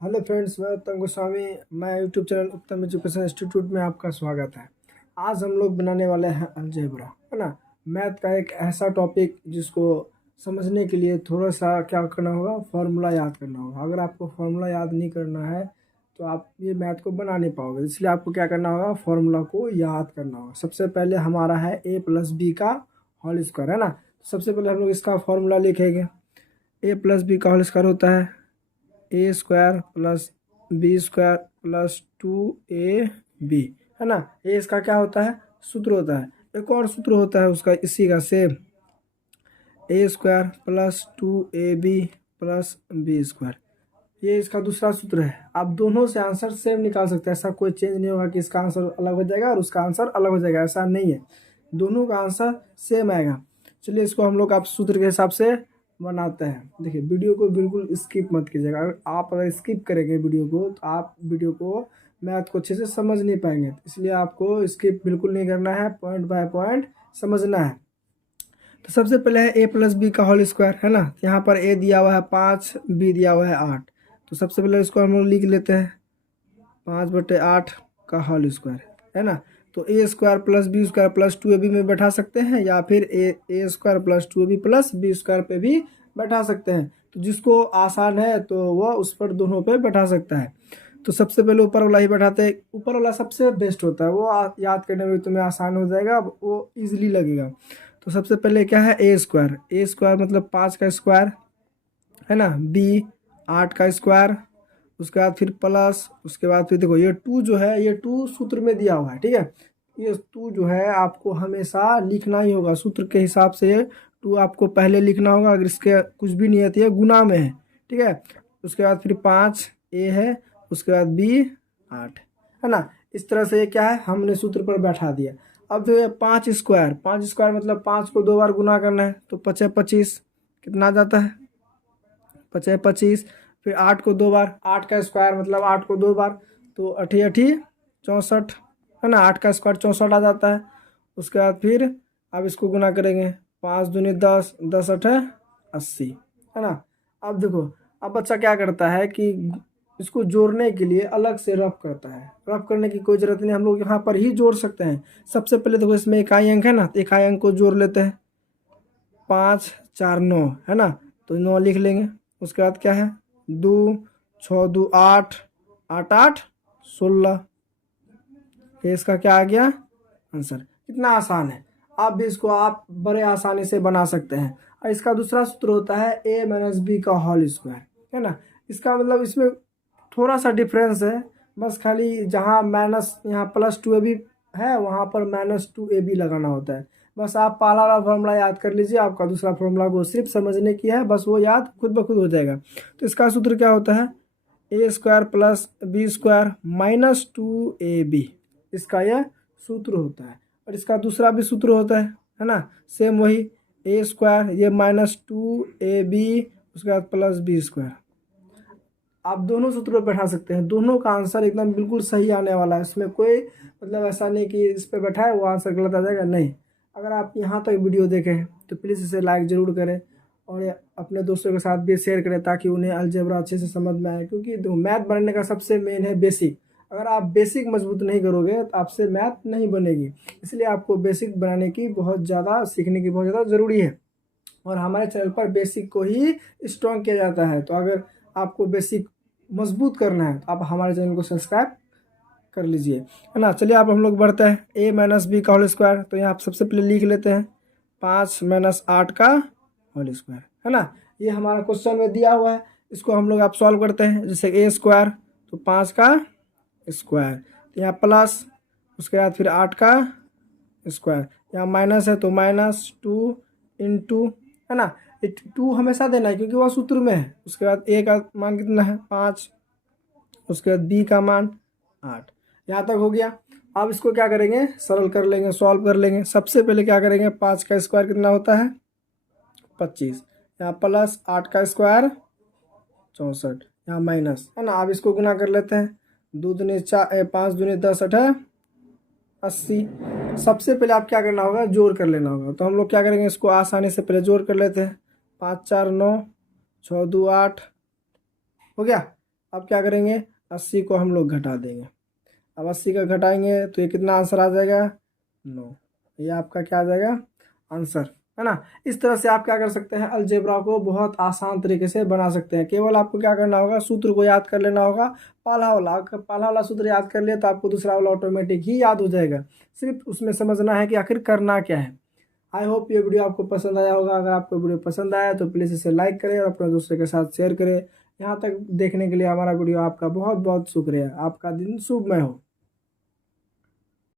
Hello friends, मैं उत्तम गोस्वामी। मैं यूट्यूब चैनल उत्तम एजुकेशन इंस्टीट्यूट में आपका स्वागत है। आज हम लोग बनाने वाले हैं अलजेब्रा, है ना। मैथ का एक ऐसा टॉपिक जिसको समझने के लिए थोड़ा सा क्या करना होगा, फॉर्मूला याद करना होगा। अगर आपको फॉर्मूला याद नहीं करना है तो आप ये मैथ को बना नहीं पाओगे। इसलिए आपको क्या करना होगा, फॉर्मूला को याद करना होगा। सबसे पहले हमारा है a प्लस बी का होल स्क्वायर, है ना। सबसे पहले हम लोग इसका फॉर्मूला लिखेंगे। a प्लस बी का होल स्क्वायर होता है A square plus B square plus 2ab, है ना। ये इसका क्या होता है, सूत्र होता है। एक और सूत्र होता है उसका इसी का same, A square plus 2ab plus B square. ये इसका दूसरा सूत्र है। आप दोनों से आंसर सेम निकाल सकते हैं। ऐसा कोई चेंज नहीं होगा कि इसका आंसर अलग हो जाएगा और उसका आंसर अलग हो जाएगा, ऐसा नहीं है। दोनों का आंसर सेम आएगा। चलिए इसको हम लोग आप सूत्र के हिसाब से बनाते हैं। देखिए, वीडियो को बिल्कुल स्किप मत कीजिएगा। अगर स्किप करेंगे वीडियो को तो आप वीडियो को मैथ को अच्छे से समझ नहीं पाएंगे। इसलिए आपको स्किप बिल्कुल नहीं करना है, पॉइंट बाय पॉइंट समझना है। तो सबसे पहले है ए प्लस बी का होल स्क्वायर, है ना। यहाँ पर ए दिया हुआ है 5, बी दिया हुआ है 8। तो सबसे पहले इसको हम लोग लिख लेते हैं 5/8 का होल स्क्वायर, है ना। तो A square plus B square plus 2ab में बैठा सकते हैं, या फिर A square plus 2ab plus B square पे भी बैठा सकते हैं। तो जिसको आसान है तो वह उस पर दोनों पे बैठा सकता है। तो सबसे पहले ऊपर वाला ही बैठाते हैं। ऊपर वाला सबसे बेस्ट होता है, वो याद करने में तुम्हें आसान हो जाएगा, वो इजीली लगेगा। तो सबसे पहले क्या है, ए स्क्वायर मतलब 5 का स्क्वायर, है ना। बी 8 का स्क्वायर, उसके बाद फिर प्लस, उसके बाद फिर देखो ये 2 जो है, ये 2 सूत्र में दिया हुआ है, ठीक है। ये 2 जो है आपको हमेशा लिखना ही होगा सूत्र के हिसाब से। 2 आपको पहले लिखना होगा। अगर इसके कुछ भी नहीं है तो ये गुना में है, ठीक है। उसके बाद फिर 5 ए है, उसके बाद बी 8, है ना। इस तरह से ये क्या है, हमने सूत्र पर बैठा दिया। अब जो है 5 स्क्वायर मतलब 5 को 2 बार गुना करना है। तो 5×25 कितना जाता है, 5×25। फिर 8 को 2 बार, 8 का स्क्वायर मतलब 8 को 2 बार, तो 8×8 64, है ना। 8 का स्क्वायर 64 आ जाता है। उसके बाद फिर अब इसको गुना करेंगे, 5×2 10, 10×8 80, है ना। अब देखो, अब बच्चा क्या करता है कि इसको जोड़ने के लिए अलग से रफ करता है। रफ करने की कोई ज़रूरत नहीं, हम लोग यहाँ पर ही जोड़ सकते हैं। सबसे पहले देखो, इसमें इकाई अंक है ना, तो इकाई अंक को जोड़ लेते हैं। 5 4 9, है ना। तो 9 लिख लेंगे। उसके बाद क्या है, 2 6 2 8, 8 8 16। ये इसका क्या आ गया आंसर। कितना आसान है। आप भी इसको आप बड़े आसानी से बना सकते हैं। और इसका दूसरा सूत्र होता है a माइनस बी का होल स्क्वायर, है ना। इसका मतलब इसमें थोड़ा सा डिफरेंस है, बस खाली जहाँ माइनस यहाँ प्लस 2ab है वहाँ पर -2ab लगाना होता है। बस आप पहला वाला फॉर्मूला याद कर लीजिए, आपका दूसरा फॉर्मूला को सिर्फ समझने की है, बस वो याद खुद ब खुद हो जाएगा। तो इसका सूत्र क्या होता है, A square plus B square -2ab, इसका यह सूत्र होता है। और इसका दूसरा भी सूत्र होता है ना, सेम वही, ए स्क्वायर ये -2ab, उसके बाद प्लस बी स्क्वायर। आप दोनों सूत्रों पर बैठा सकते हैं। दोनों का आंसर एकदम बिल्कुल सही आने वाला है। इसमें कोई मतलब ऐसा नहीं कि इस पर बैठा है वो आंसर गलत आ जाएगा, नहीं। अगर आप यहाँ तक वीडियो देखें तो प्लीज़ इसे लाइक ज़रूर करें और अपने दोस्तों के साथ भी शेयर करें, ताकि उन्हें अलजेब्रा अच्छे से समझ में आए। क्योंकि मैथ बनने का सबसे मेन है बेसिक। अगर आप बेसिक मजबूत नहीं करोगे तो आपसे मैथ नहीं बनेगी। इसलिए आपको बेसिक बनाने की बहुत ज़्यादा, सीखने की बहुत ज़्यादा ज़रूरी है। और हमारे चैनल पर बेसिक को ही स्ट्रॉन्ग किया जाता है। तो अगर आपको बेसिक मजबूत करना है तो आप हमारे चैनल को सब्सक्राइब कर लीजिए, है ना। चलिए आप हम लोग बढ़ते हैं, a माइनस बी का होल स्क्वायर। तो यहाँ आप सबसे पहले लिख लेते हैं 5-8 का होल स्क्वायर, है ना। ये हमारा क्वेश्चन में दिया हुआ है। इसको हम लोग आप सॉल्व करते हैं। जैसे a स्क्वायर तो 5 का स्क्वायर, तो यहाँ प्लस, उसके बाद फिर 8 का स्क्वायर, यहाँ माइनस है तो -2 इंटू, है ना। 2 हमेशा देना है क्योंकि वह सूत्र में है। उसके बाद a का मान कितना है 5, उसके बाद b का मान 8। यहाँ तक हो गया। अब इसको क्या करेंगे, सरल कर लेंगे, सॉल्व कर लेंगे। सबसे पहले क्या करेंगे, 5 का स्क्वायर कितना होता है 25, यहाँ प्लस 8 का स्क्वायर 64, यहाँ माइनस, है ना। अब इसको गुना कर लेते हैं, 2 दूनी 4, 5 दूनी 10, 80। सबसे पहले आप क्या करना होगा, जोड़ कर लेना होगा। तो हम लोग क्या करेंगे, इसको आसानी से पहले जोड़ कर लेते हैं। 5 4 9, 6 2 8, हो गया। अब क्या करेंगे, 80 को हम लोग घटा देंगे। अब 80 का घटाएंगे तो ये कितना आंसर आ जाएगा, 9। ये आपका क्या आ जाएगा आंसर, है ना। इस तरह से आप क्या कर सकते हैं, अलजेब्रा को बहुत आसान तरीके से बना सकते हैं। केवल आपको क्या करना होगा, सूत्र को याद कर लेना होगा। पहला वाला सूत्र याद कर लिया तो आपको दूसरा वाला ऑटोमेटिक ही याद हो जाएगा। सिर्फ उसमें समझना है कि आखिर करना क्या है। आई होप ये वीडियो आपको पसंद आया होगा। अगर आपको वीडियो पसंद आया तो प्लीज़ इसे लाइक करें और अपने दोस्तों के साथ शेयर करें। यहाँ तक देखने के लिए हमारा वीडियो आपका बहुत बहुत शुक्रिया। आपका दिन शुभमय हो।